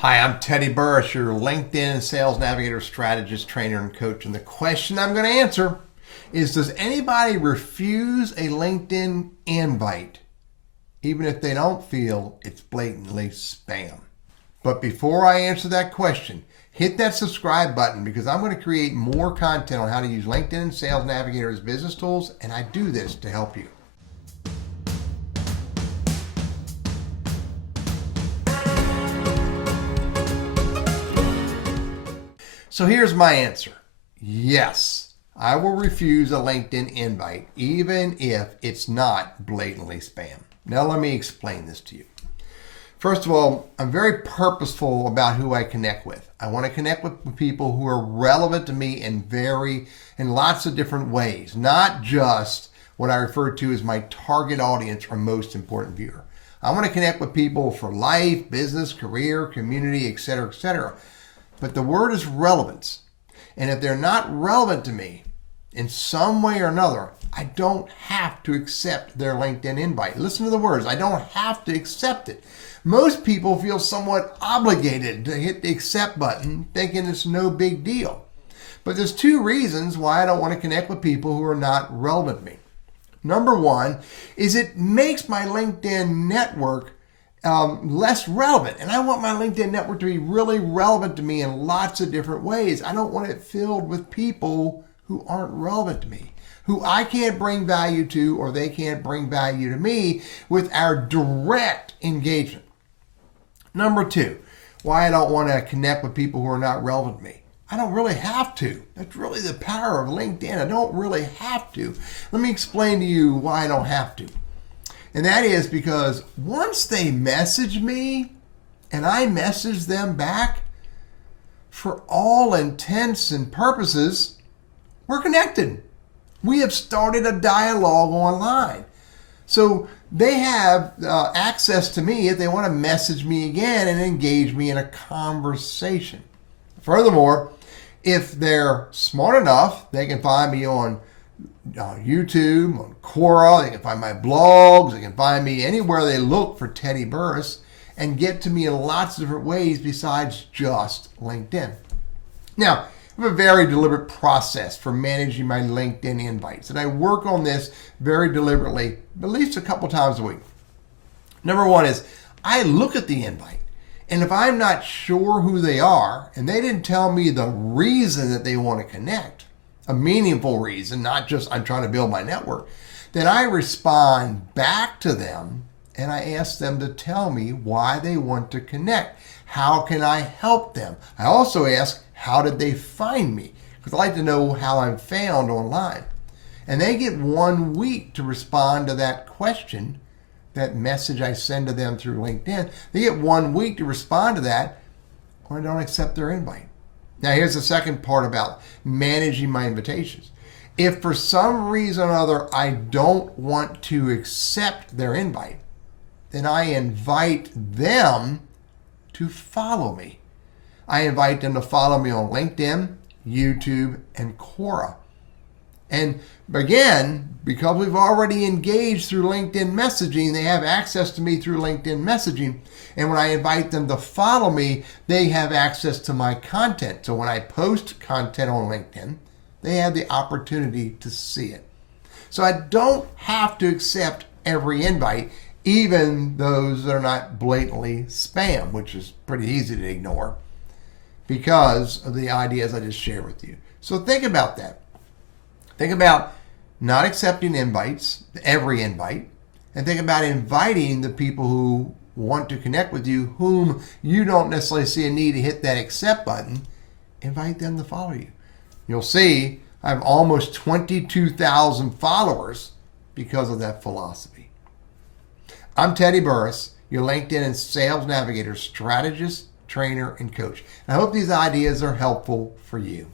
Hi, I'm Teddy Burriss, your LinkedIn Sales Navigator strategist, trainer, and coach. And the question I'm going to answer is, does anybody refuse a LinkedIn invite even if they don't feel it's blatantly spam? But before I answer that question, hit that subscribe button because I'm going to create more content on how to use LinkedIn and Sales Navigator as business tools, and I do this to help you. So here's my answer. Yes, I will refuse a LinkedIn invite even if it's not blatantly spam. Now let me explain this to you. First of all, I'm very purposeful about who I connect with. I want to connect with people who are relevant to me in lots of different ways, not just what I refer to as my target audience or most important viewer. I want to connect with people for life, business, career, community, etc., etc. But the word is relevance. And if they're not relevant to me in some way or another, I don't have to accept their LinkedIn invite. Listen to the words. I don't have to accept it. Most people feel somewhat obligated to hit the accept button, thinking it's no big deal. But there's two reasons why I don't want to connect with people who are not relevant to me. Number one is it makes my LinkedIn network less relevant. And I want my LinkedIn network to be really relevant to me in lots of different ways. I don't want it filled with people who aren't relevant to me, who I can't bring value to, or they can't bring value to me with our direct engagement. Number two, why I don't want to connect with people who are not relevant to me. I don't really have to. That's really the power of LinkedIn. I don't really have to. Let me explain to you why I don't have to. And that is because once they message me and I message them back, for all intents and purposes, we're connected. We have started a dialogue online. So they have access to me if they want to message me again and engage me in a conversation. Furthermore, if they're smart enough, they can find me on YouTube, on Quora, they can find my blogs, they can find me anywhere they look for Teddy Burriss and get to me in lots of different ways besides just LinkedIn. Now, I have a very deliberate process for managing my LinkedIn invites, and I work on this very deliberately at least a couple times a week. Number one is I look at the invite, and if I'm not sure who they are and they didn't tell me the reason that they want to connect, a meaningful reason, not just I'm trying to build my network, then I respond back to them and I ask them to tell me why they want to connect. How can I help them? I also ask, how did they find me? Because I like to know how I'm found online. And they get 1 week to respond to that question, that message I send to them through LinkedIn. They get 1 week to respond to that, or I don't accept their invite. Now, here's the second part about managing my invitations. If for some reason or other I don't want to accept their invite, then I invite them to follow me. I invite them to follow me on LinkedIn, YouTube, and Quora. And again, because we've already engaged through LinkedIn messaging, they have access to me through LinkedIn messaging. And when I invite them to follow me, they have access to my content. So when I post content on LinkedIn, they have the opportunity to see it. So I don't have to accept every invite, even those that are not blatantly spam, which is pretty easy to ignore because of the ideas I just shared with you. So think about that. Think about not accepting invites, every invite, and think about inviting the people who want to connect with you, whom you don't necessarily see a need to hit that accept button. Invite them to follow you. You'll see I have almost 22,000 followers because of that philosophy. I'm Teddy Burriss, your LinkedIn and Sales Navigator strategist, trainer, and coach. And I hope these ideas are helpful for you.